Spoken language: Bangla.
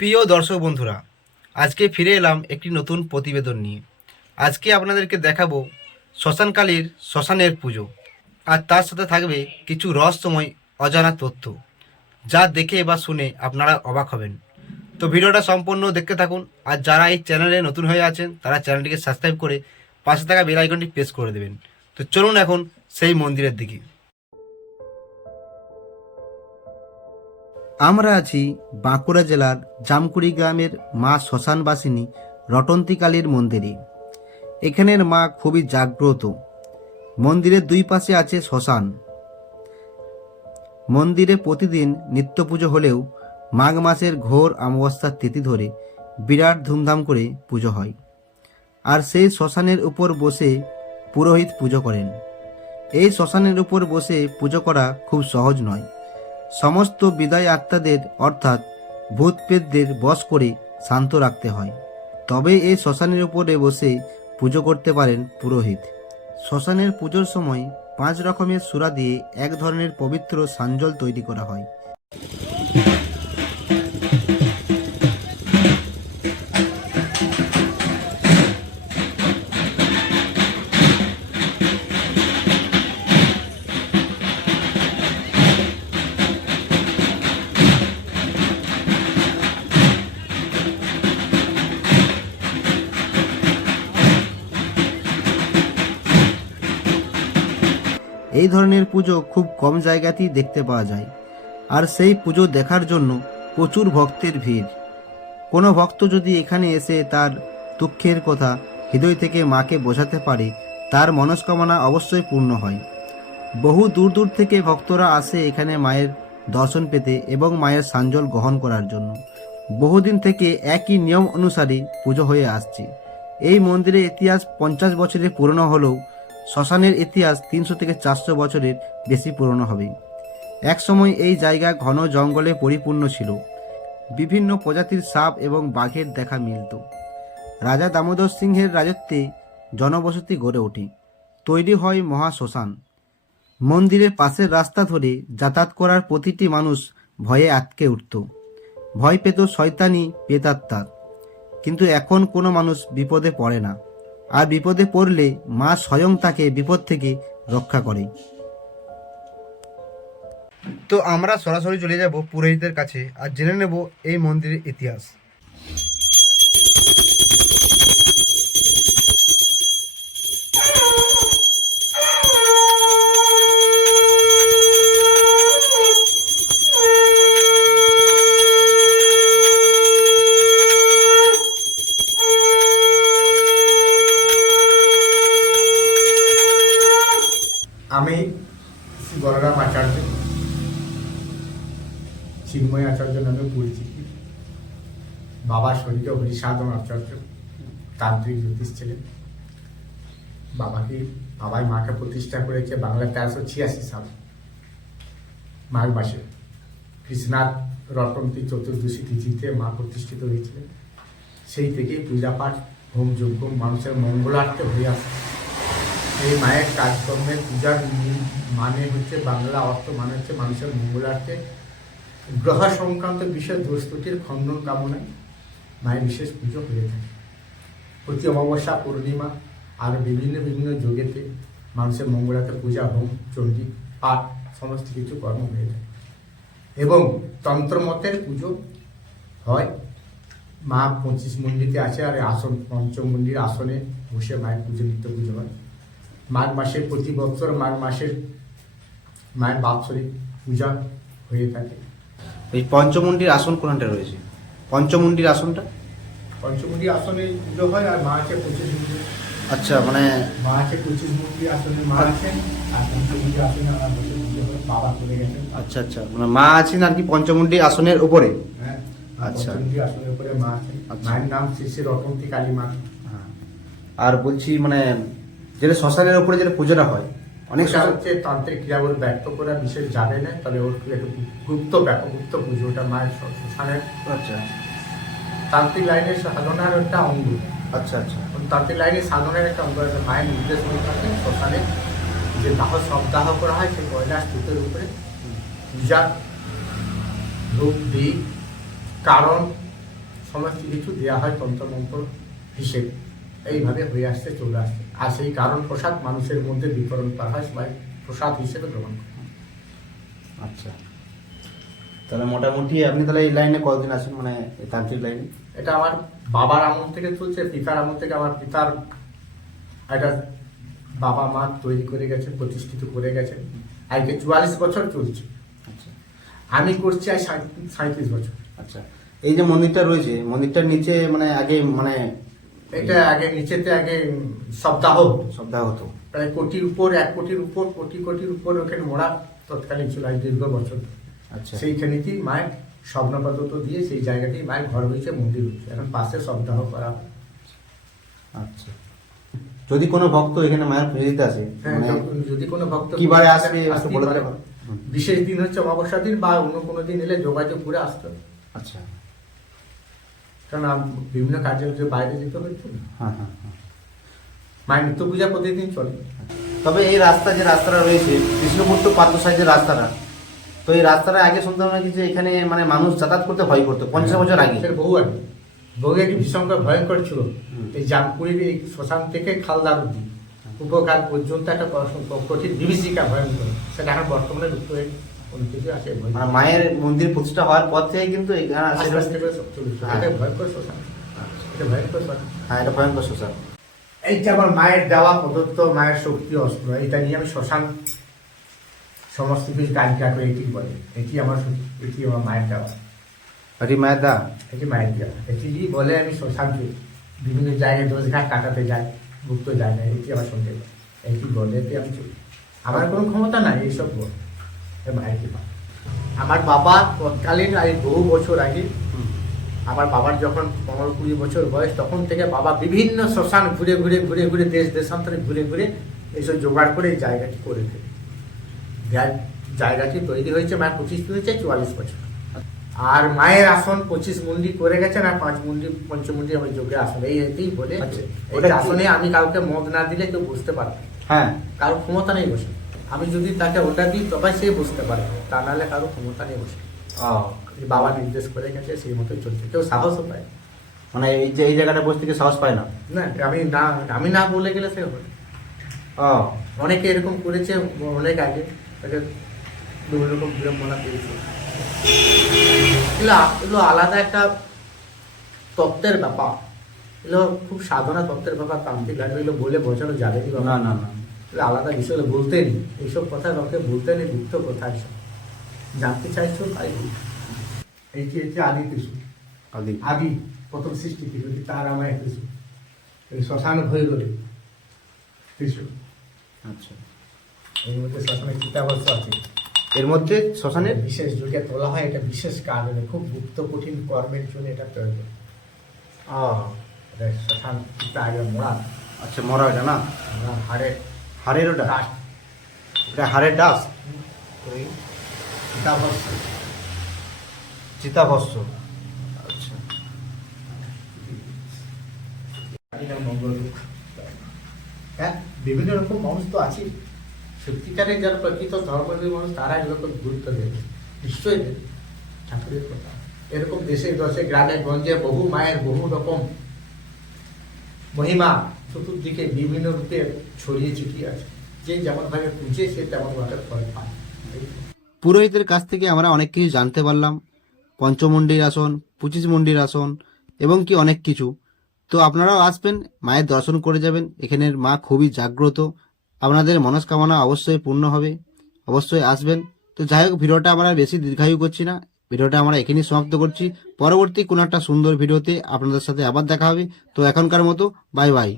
প্রিয় দর্শক বন্ধুরা, আজকে ফিরে এলাম একটি নতুন প্রতিবেদন নিয়ে। আজকে আপনাদেরকে দেখাবো শ্মশানকালীর শ্মশানের পুজো, আর তার সাথে থাকবে কিছু রহস্যময় অজানা তথ্য, যা দেখে বা শুনে আপনারা অবাক হবেন। তো ভিডিওটা সম্পূর্ণ দেখতে থাকুন, আর যারা এই চ্যানেলে নতুন হয়ে আছেন, তারা চ্যানেলটিকে সাবস্ক্রাইব করে পাশে থাকা বেল আইকনটি প্রেস করে দেবেন। তো চলুন এখন সেই মন্দিরের দিকে। আমরা আছি বাঁকুড়া জেলার জামকুড়ি গ্রামের মা শ্মশানবাসিনী রটন্তী কালীর মন্দিরে। এখানের মা খুবই জাগ্রত। মন্দিরের দুই পাশে আছে শ্মশান। মন্দিরে প্রতিদিন নিত্য পুজো হলেও মাঘ মাসের ঘোর অমাবস্যার তিথি ধরে বিরাট ধুমধাম করে পুজো হয়। আর সেই শ্মশানের উপর বসে পুরোহিত পুজো করেন। এই শ্মশানের উপর বসে পুজো করা খুব সহজ নয়। সমস্ত বিদায় আত্মাদের অর্থাৎ ভূত প্রেতদের বশ করে শান্ত রাখতে হয়। তবে এই শ্মশানের উপরে বসে পুজো করতে পারেন পুরোহিত। শ্মশানের পুজোর সময় পাঁচ রকমের সুরা দিয়ে এক ধরনের পবিত্র সাঞ্জল তৈরি করা হয়। এই ধরনের পুজো খুব কম জায়গাতেই দেখতে পাওয়া যায়। আর সেই পুজো দেখার জন্য প্রচুর ভক্তের ভিড়। কোনো ভক্ত যদি এখানে এসে তার দুঃখের কথা হৃদয় থেকে মাকে বোঝাতে পারে, তার মনস্কামনা অবশ্যই পূর্ণ হয়। বহু দূর দূর থেকে ভক্তরা আসে এখানে মায়ের দর্শন পেতে এবং মায়ের সাঞ্জল গ্রহণ করার জন্য। বহুদিন থেকে একই নিয়ম অনুসারে পুজো হয়ে আসছে। এই মন্দিরের ইতিহাস পঞ্চাশ বছরের পুরনো হলেও শ্মশানের ইতিহাস তিনশো থেকে চারশো বছরের বেশি পুরনো হবে। একসময় এই জায়গা ঘন জঙ্গলে পরিপূর্ণ ছিল। বিভিন্ন প্রজাতির সাপ এবং বাঘের দেখা মিলত। রাজা দামোদর সিংহের রাজত্বে জনবসতি গড়ে ওঠে। তৈরি হয় মহা শ্মশান। মন্দিরের পাশের রাস্তা ধরে যাতায়াত করার প্রতিটি মানুষ ভয়ে আটকে উঠত। ভয় পেত শয়তানি পেতাত্মার কিন্তু এখন কোনো মানুষ বিপদে পড়ে না। আর বিপদে পড়লে মা স্বয়ং তাকে বিপদ থেকে রক্ষা করে। তো আমরা সরাসরি চলে যাব পুরোহিতের কাছে আর জেনে নেব এই মন্দিরের ইতিহাস। চিন্ময় আচার্য নামে পরিচিত। বাবা শরীরে হরিসাধন আচার্য তান্ত্রিক জ্যোতিষ ছিলেন। বাবাকে, বাবাই মাকে প্রতিষ্ঠা করেছে বাংলা তেরোশো ছিয়াশি সাল। মাঘ মাসে কৃষ্ণাথ রটন্তী চতুর্দশী তিথিতে মা প্রতিষ্ঠিত হয়েছিলেন। সেই থেকেই পূজা পাঠ হোম যজ্ঞ, মানুষের মঙ্গলার্থে হয়ে আসে। এই মায়ের কাজকর্মের পূজার মানে হচ্ছে বাংলা অর্থ মানে হচ্ছে মানুষের মঙ্গলার্থে গ্রহ সংক্রান্ত বিষয় দোষত্রুটির খণ্ডন কামনায় মায়ের বিশেষ পুজো হয়ে থাকে। প্রতি অমাবস্যা, পূর্ণিমা, আর বিভিন্ন বিভিন্ন যোগেতে মানুষের মঙ্গলাতে পূজা, হোম, চণ্ডী, পাঠ, সমস্ত কিছু কর্ম হয়ে থাকে। এবং তন্ত্রমতের পুজো হয়। মা পঁচিশ মন্দিরতে আছে আর আসন পঞ্চম মন্দির আসনে বসে মায়ের পুজো, নিত্য পুজো হয়। মাঘ মাসের প্রতি বছর মাঘ মাসের মায়ের বাৎসরিক পূজা হয়ে থাকে। এই পঞ্চমুণ্ডির আসন কোনটা রয়েছে? পঞ্চমুণ্ডির আসনটা? পঞ্চমুন্ডি আসনে পুজো হয় আর মা আছে পঁচিশ আচ্ছা মানে মা আছে পঁচিশ মন্দির আসনে মা আছেন আর পঞ্চমুন্ডি আসনে আমার পুজো হয় বাবা চলে গেছেন। আচ্ছা আচ্ছা মানে মা আছেন আর কি পঞ্চমুণ্ডি আসনের উপরে? হ্যাঁ আচ্ছা। পঞ্চমুন্ডি আসনের উপরে মা আছেন আচ্ছা। মায়ের নাম শ্রী শ্রী রটন্তী কালী মা। হ্যাঁ। আর বলছি মানে যেটা শ্মশানের উপরে যেটা পুজোটা হয় অনেক হচ্ছে তান্ত্রিক ক্রিয়াগুলো ব্যক্ত করা বিশেষ জানে না তবে ওর একটা গুপ্ত ব্যাপক গুপ্ত পুজো ওটা মায়ের শ্মশানের আচ্ছা। তান্ত্রিক লাইনের সাধনার একটা অঙ্গ। আচ্ছা আচ্ছা। তান্ত্রিক লাইনের সাধনার একটা অঙ্গ আছে মায়ের নির্দেশ অনুসারে শ্মশানে যে দাহ সপ্তাহ করা হয় সেই কয়লা স্তূপের উপরে। পূজার রূপ দিই কারণ সমস্ত কিছু দেওয়া হয় তন্ত্রমন্ত্র হিসেবে। এইভাবে হয়ে আসছে চলে আসছে। আর সেই কারণ প্রসাদ মানুষের মধ্যে বিতরণ করা হয় সবাই প্রসাদ হিসেবে গ্রহণ করে। আচ্ছা। তাহলে মোটামুটি আপনি তাহলে এই লাইনে কতদিন আছেন মানে তান্ত্রিক লাইনে? এটা আমার বাবার আমল থেকে চলছে পিতার আমল থেকে আমার পিতার একটা বাবা মা তৈরি করে গেছে প্রতিষ্ঠিত করে গেছে। আজকে চুয়াল্লিশ বছর চলছে। আচ্ছা। আমি করছি আজ সাঁত্রিশ বছর। আচ্ছা। এই যে মন্দিরটা রয়েছে মন্দিরটার নিচে মানে আগে মানে এটা আগে নিচেতে আগে সপ্তাহ সপ্তাহ হতো। প্রায় কোটির উপর এক কোটির উপর কোটি কোটির উপর ওখানে মোড়া তৎকালীন ছিল আজ দীর্ঘ বছর। আচ্ছা। সেইখানেতেই মায়ের স্বপ্নপদত দিয়ে সেই জায়গাতেই মায়ের ঘর হয়েছে মন্দির হয়েছে। এখন পাশে সপ্তাহ করা আচ্ছা। যদি কোনো ভক্ত এখানে মায়ের পুজো দিতে আসে হ্যাঁ, মানে যদি কোনো ভক্ত কি বারে আসবে বলে। বিশেষ দিন হচ্ছে অমাবস্যা দিন বা অন্য কোনো দিন এলে যোগাযোগ করে আসতে আচ্ছা। কারণ বিভিন্ন কাজের বাইরে যেতে না হ্যাঁ হ্যাঁ হ্যাঁ। মায়ের নিত্য পূজা প্রতিদিন চলে। তবে এই রাস্তা যে রাস্তাটা রয়েছে কৃষ্ণপুর টু পাত্র সাইজের রাস্তাটা তো এই রাস্তাটা আগে শুনতাম নাকি যে এখানে মানে মানুষ যাতায়াত করতে ভয় করতো পঞ্চাশ বছর আগে? সেটা বহু আগে। বহু আগে ভীষণকর ভয়ঙ্কর ছিল। এই জামপুরীর এই শ্মশান থেকে খালদার অব্দি উপকার পর্যন্ত একটা কঠিন বিভীষিকা ভয়ঙ্কর। সেটা এখন বর্তমানে লুপ্ত হয়ে মানে মায়ের মন্দির প্রতিষ্ঠা হওয়ার পর থেকে কিন্তু এখানে আস্তে আস্তে করে হ্যাঁ। এটা ভয়ঙ্কর শ্মশান। ভয়ঙ্কর শ্মশান। হ্যাঁ ভয়ঙ্কর শ্মশান। এইটা আমার মায়ের দেওয়া প্রদত্ত মায়ের শক্তি অস্ত্র এটা নিয়ে আমি শ্মশান সমস্ত কিছু কালিকা করে এটি বলে। এটি আমার শক্তি, এটি আমার মায়ের দেওয়া। এটি মায়ের দা এটি মায়ের দেওয়া। এটি বলে আমি শ্মশানকে বিভিন্ন জায়গায় দোষ ঘাট কাটাতে যাই গুপ্ত যায় না এটি আমার সঙ্গে। এটি বলে এটি আমি চলি। আমার কোনো ক্ষমতা নাই এইসব বল। মায়ের কৃপা আমার বাবা তৎকালীন আজ বহু বছর আগে আমার বাবার যখন পনেরো কুড়ি বছর বয়স তখন থেকে বাবা বিভিন্ন শ্মশান ঘুরে ঘুরে ঘুরে ঘুরে দেশ দেশান্তরে ঘুরে ঘুরে এইসব জোগাড় করে এই জায়গাটি করে ফেলে। জায়গাটি তৈরি হয়েছে মায়ের পঁচিশ হয়েছে চুয়াল্লিশ বছর। আর মায়ের আসন পঁচিশ মুন্ডি করে গেছেন আর পাঁচ মুন্ডি পঞ্চমুন্ডি আমার যোগে আসন। এই এতেই বলে আচ্ছা, এই আসনে আমি কাউকে মদ না দিলে কেউ বুঝতে পারবে। হ্যাঁ। কারও ক্ষমতা নেই বসে। আমি যদি তাকে ওটা দিই তবে সে বুঝতে পারবে তা নাহলে কারও ক্ষমতা নেই বসে। বাবা নির্দেশ করে গেছে সেই মতোই চলছে। কেউ সাহসও পায় মানে এই যে এই জায়গাটা বসে থেকে সাহস পায় না? না আমি না আমি না বলে গেলে সে হবে অনেকে এরকম করেছে অনেক আগে। তাকে বিভিন্ন রকম বিড়ম্বনা পেয়েছে এগুলো আলাদা একটা তত্ত্বের ব্যাপার। এগুলো খুব সাধনা তত্ত্বের ব্যাপার তান্ত্রিক লাগে এগুলো বলে বোঝানো যাবে কি না না না। আলাদা বিষয় বলতে নেই। এইসব কথা কাউকে বলতে নেই গুপ্ত কথা এসব জানতে চাইছো তাই বলি। এইটি হচ্ছে আদি ত্রিশূল আদি আদি প্রথম সৃষ্টি থেকে তার আমায় ত্রিশূল এই শ্মশান ভৈরবে ত্রিশূল আচ্ছা। এর মধ্যে শ্মশানে চিতাবস্ত আছে? এর মধ্যে শ্মশানের বিশেষ যুগে তোলা হয় এটা বিশেষ কারণে খুব গুপ্ত কঠিন কর্মের জন্য এটা প্রয়োজন। শ্মশান চিতা আগে মোড়া আচ্ছা মরা এটা না? মোড়া হাড়ে। হাড়ের ওটা? এটা হাড়ের ডাস? চিতাভস্য আচ্ছা। হ্যাঁ বিভিন্ন রকম মানুষ তো আছে। সত্যিকারের যারা প্রকৃত ধর্মের মানুষ তারা এগুলোকে গুরুত্ব দেবে নিশ্চয়ই দেবে ঠাকুরের কথা। এরকম দেশে দশে গ্রামে গঞ্জে বহু মায়ের বহু রকম মহিমা। চতুর্দিকে বিভিন্ন রূপে ছড়িয়ে ছিটিয়ে আছে। যে যেমন ভাবে পুজে সে তেমন ভাবে ফল পায়। পুরোহিতের কাছ থেকে আমরা অনেক কিছু জানতে পারলাম। পঞ্চমন্ডির আসন পঁচিশ মন্ডির আসন, এবং কি অনেক কিছু। তো আপনারাও আসবেন, মায়ের দর্শন করে যাবেন। এখানের মা খুবই জাগ্রত। আপনাদের মনস্কামনা অবশ্যই পূর্ণ হবে। অবশ্যই আসবেন। তো যাই হোক, ভিডিওটা আমরা বেশি দীর্ঘায়ু করছি না। ভিডিওটা আমরা এখানেই সমাপ্ত করছি। পরবর্তী কোনো একটা সুন্দর ভিডিওতে আপনাদের সাথে আবার দেখা হবে। তো এখনকার মতো, বাই বাই।